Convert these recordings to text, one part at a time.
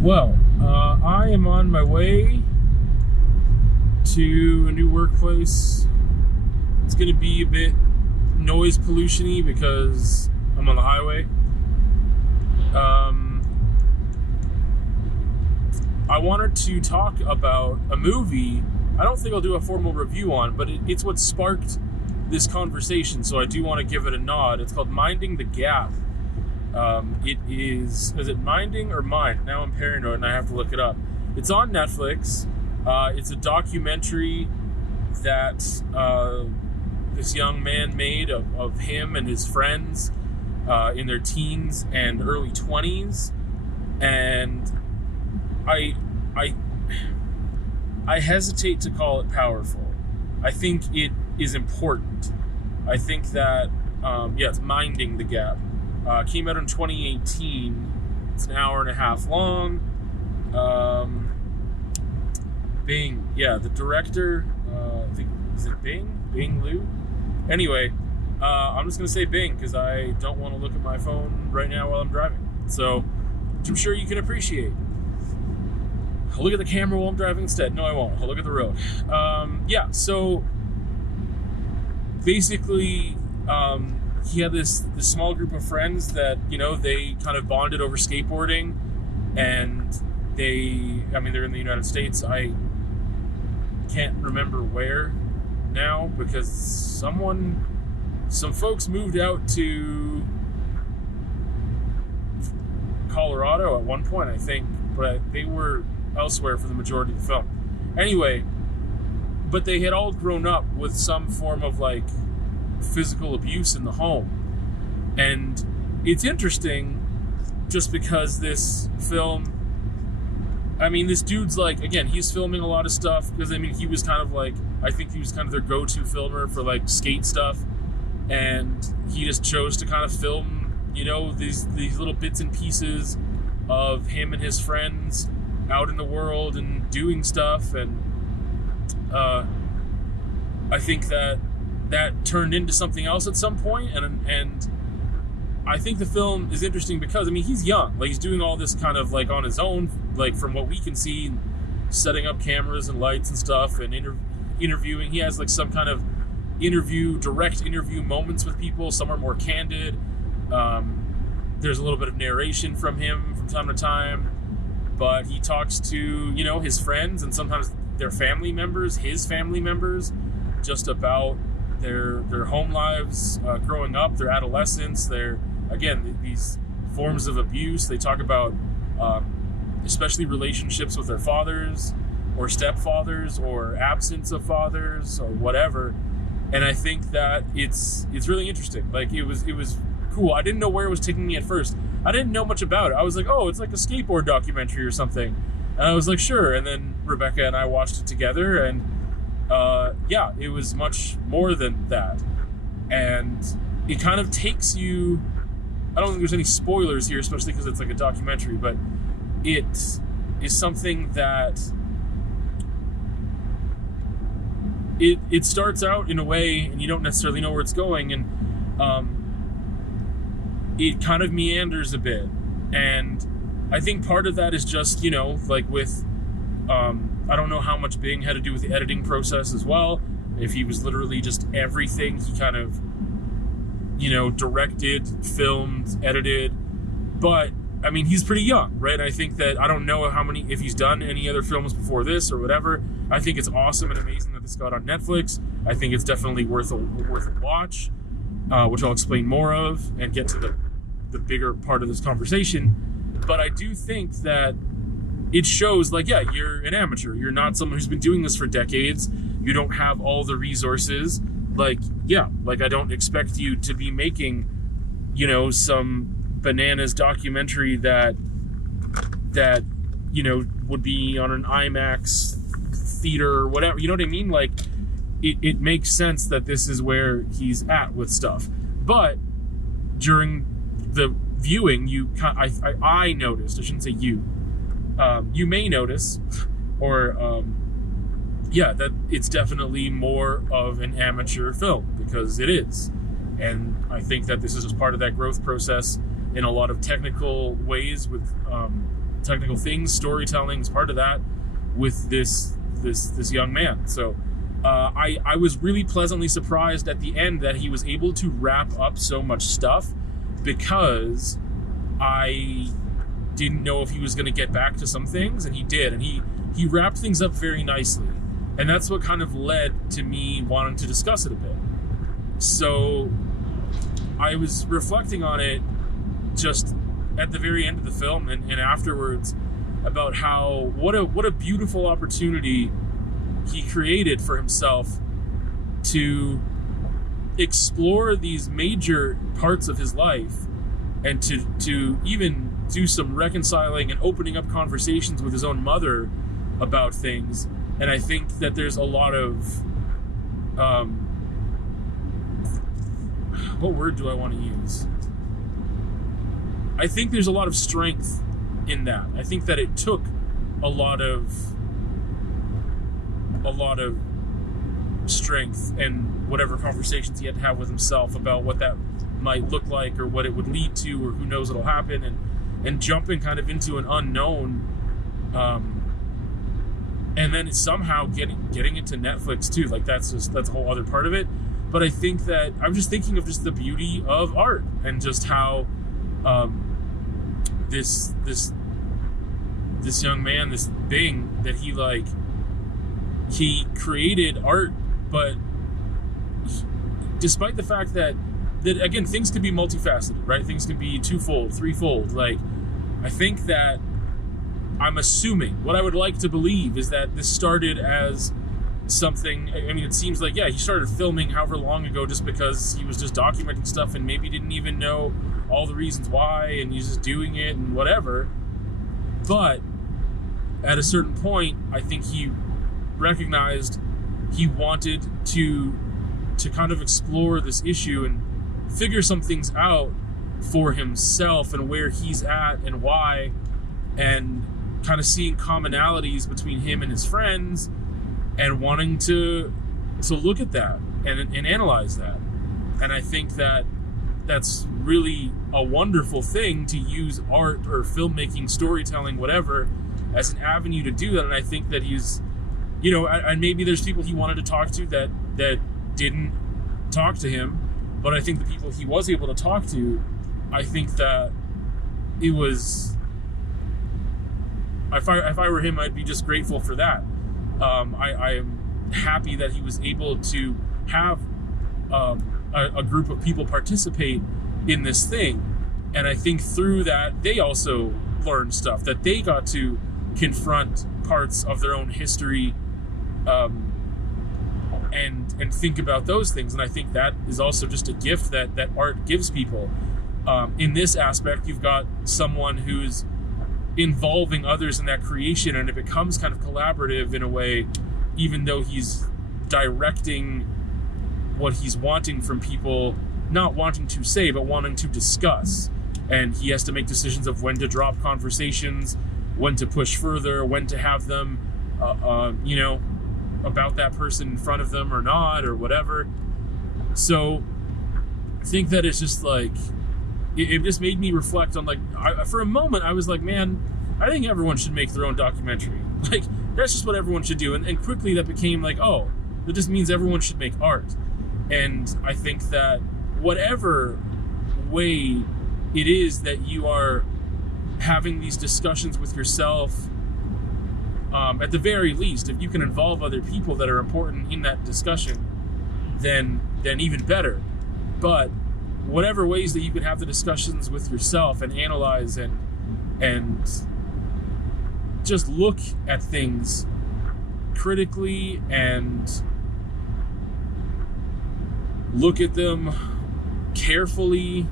Well, I am on my way to a new workplace. It's going to be a bit noise pollution-y because I'm on the highway. I wanted to talk about a movie I don't think I'll do a formal review on, but it's what sparked this conversation, so I do want to give it a nod. It's called Minding the Gap. It is it Minding or Mind? Now I'm paranoid and I have to look it up. It's on Netflix. It's a documentary that this young man made of him and his friends in their teens and early 20s. And I hesitate to call it powerful. I think it is important. I think that, it's Minding the Gap. Came out in 2018. It's an hour and a half long. Bing, the director, I think, is it Bing? Bing Liu? Anyway, I'm just going to say Bing because I don't want to look at my phone right now while I'm driving. So, which I'm sure you can appreciate. I'll look at the camera while I'm driving instead. No, I won't. I'll look at the road. So basically, he had this small group of friends that, they kind of bonded over skateboarding, and they're in the United States. I can't remember where now because some folks moved out to Colorado at one point, I think, but they were elsewhere for the majority of the film. Anyway, but they had all grown up with some form of physical abuse in the home. And it's interesting just because this film, this dude's he's filming a lot of stuff because he was kind of I think he was kind of their go-to filmer for skate stuff, and he just chose to kind of film these little bits and pieces of him and his friends out in the world and doing stuff. And I think that turned into something else at some point, and I think the film is interesting because he's young, he's doing all this kind of on his own, from what we can see, setting up cameras and lights and stuff, and interviewing. He has some kind of direct interview moments with people. Some are more candid. There's a little bit of narration from him from time to time, but he talks to his friends and sometimes their family members, his family members, just about their home lives, growing up, their adolescence, these forms of abuse. They talk about especially relationships with their fathers or stepfathers or absence of fathers or whatever. And I think that it's really interesting. It was cool. I didn't know where it was taking me at first. I didn't know much about it. I was like, oh, it's like a skateboard documentary or something. And I was like, sure. And then Rebecca and I watched it together, and it was much more than that. And it kind of takes you, I don't think there's any spoilers here, especially because it's a documentary, but it is something that it starts out in a way and you don't necessarily know where it's going, and it kind of meanders a bit. And I think part of that is just, with I don't know how much Bing had to do with the editing process as well. If he was literally just everything, he kind of, directed, filmed, edited. But, he's pretty young, right? I think that, I don't know if he's done any other films before this or whatever. I think it's awesome and amazing that this got on Netflix. I think it's definitely worth a watch, which I'll explain more of and get to the bigger part of this conversation. But I do think that it shows, you're an amateur. You're not someone who's been doing this for decades. You don't have all the resources. I don't expect you to be making, some bananas documentary that would be on an IMAX theater or whatever. You know what I mean? It makes sense that this is where he's at with stuff. But during the viewing, I noticed, I shouldn't say you, you may notice, or that it's definitely more of an amateur film, because it is. And I think that this is just part of that growth process in a lot of technical ways with technical things. Storytelling is part of that with this young man. So I was really pleasantly surprised at the end that he was able to wrap up so much stuff, because I didn't know if he was going to get back to some things, and he did, and he wrapped things up very nicely, and that's what kind of led to me wanting to discuss it a bit. So I was reflecting on it just at the very end of the film and afterwards about how what a beautiful opportunity he created for himself to explore these major parts of his life, and to even do some reconciling and opening up conversations with his own mother about things. And I think that there's a lot of what word do I want to use? I think there's a lot of strength in that. I think that it took a lot of strength and whatever conversations he had to have with himself about what that might look like, or what it would lead to, or who knows what'll happen, and jumping kind of into an unknown, and then somehow getting into Netflix too. Like that's a whole other part of it. But I think that I'm just thinking of just the beauty of art, and just how this young man, this thing that he created art, but despite the fact that again, things could be multifaceted, right? Things could be twofold, threefold. Like, I think that I'm assuming, what I would like to believe is that this started as something, I mean, it seems like, yeah, he started filming however long ago just because he was just documenting stuff and maybe didn't even know all the reasons why, and he's just doing it and whatever. But at a certain point, I think he recognized he wanted to kind of explore this issue and figure some things out for himself, and where he's at and why, and kind of seeing commonalities between him and his friends, and wanting to look at that and analyze that. And I think that that's really a wonderful thing, to use art or filmmaking, storytelling, whatever, as an avenue to do that. And I think that he's, you know, and maybe there's people he wanted to talk to that didn't talk to him, but I think the people he was able to talk to, I think that it was, if I were him, I'd be just grateful for that. I am happy that he was able to have a group of people participate in this thing, and I think through that they also learned stuff, that they got to confront parts of their own history, and think about those things. And I think that is also just a gift that art gives people. In this aspect, you've got someone who's involving others in that creation, and it becomes kind of collaborative in a way, even though he's directing what he's wanting from people, not wanting to say, but wanting to discuss. And he has to make decisions of when to drop conversations, when to push further, when to have them, you know, about that person in front of them or not, or whatever. So I think that it's just like, it just made me reflect on, like, for a moment I was like, man, I think everyone should make their own documentary. Like, that's just what everyone should do. And quickly that became like, oh, that just means everyone should make art. And I think that whatever way it is that you are having these discussions with yourself, at the very least, if you can involve other people that are important in that discussion, then even better. But whatever ways that you can have the discussions with yourself and analyze and just look at things critically and look at them carefully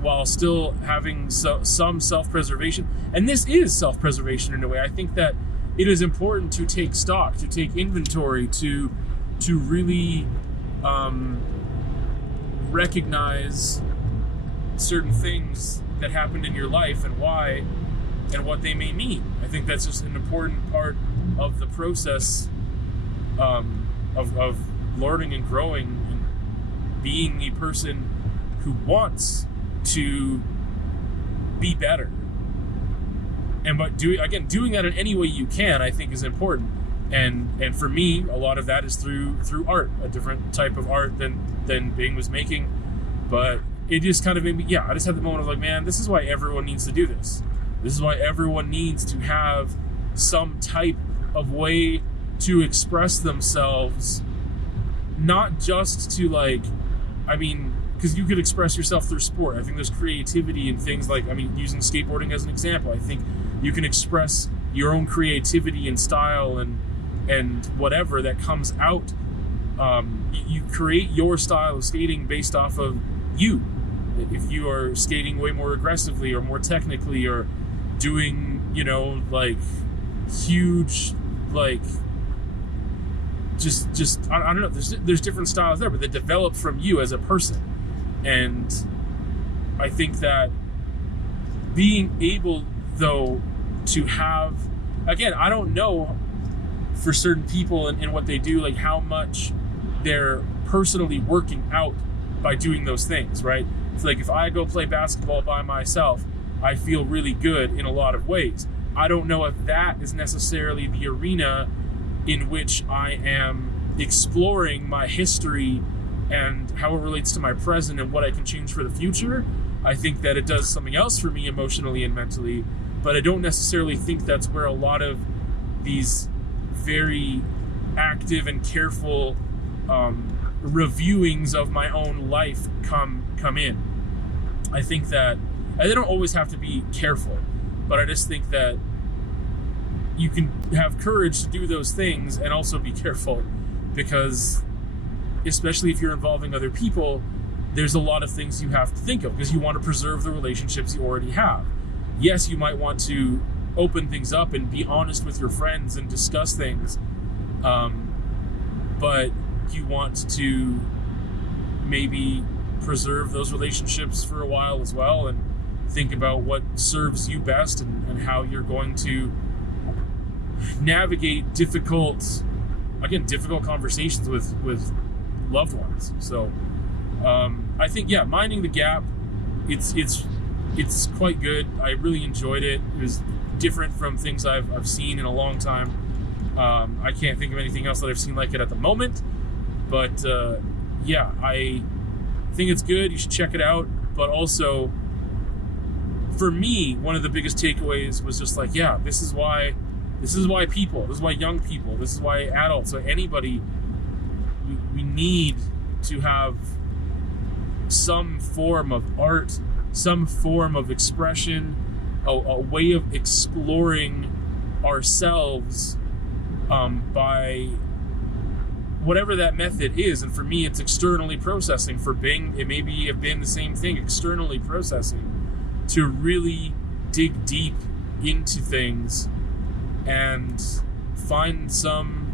while still having some self-preservation. And this is self-preservation in a way. I think that it is important to take stock, to take inventory, to really recognize certain things that happened in your life and why and what they may mean. I think that's just an important part of the process of learning and growing and being a person who wants to be better. but doing that in any way you can, I think, is important. And for me, a lot of that is through art, a different type of art than Bing was making. But it just kind of made me, I just had the moment of like, man, this is why everyone needs to do this. This is why everyone needs to have some type of way to express themselves, not just to like, I mean, because you could express yourself through sport. I think there's creativity in things like, I mean, using skateboarding as an example, I think you can express your own creativity and style and whatever that comes out. You create your style of skating based off of you. If you are skating way more aggressively or more technically or doing, like huge, like just I don't know, there's different styles there, but they develop from you as a person. And I think that being able, though, to have, again, I don't know for certain people and what they do, like how much they're personally working out by doing those things, right? It's like if I go play basketball by myself, I feel really good in a lot of ways. I don't know if that is necessarily the arena in which I am exploring my history and how it relates to my present and what I can change for the future. I think that it does something else for me emotionally and mentally, but I don't necessarily think that's where a lot of these very active and careful reviewings of my own life come in. I think that they don't always have to be careful, but I just think that you can have courage to do those things and also be careful, because especially if you're involving other people, there's a lot of things you have to think of because you want to preserve the relationships you already have. Yes, you might want to open things up and be honest with your friends and discuss things, but you want to maybe preserve those relationships for a while as well and think about what serves you best and how you're going to navigate difficult conversations with loved ones. So I think, Minding the Gap, it's quite good. I really enjoyed it. It was different from things I've seen in a long time. I can't think of anything else that I've seen like it at the moment, but I think it's good. You should check it out. But also, for me, one of the biggest takeaways was just like, this is why young people, this is why adults, so anybody, we need to have some form of art, some form of expression, a way of exploring ourselves by whatever that method is. And for me, it's externally processing. For Bing, it may have been the same thing, externally processing, to really dig deep into things and find some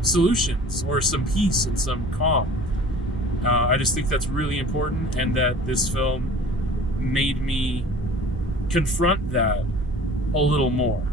solutions or some peace and some calm. I just think that's really important, and that this film made me confront that a little more.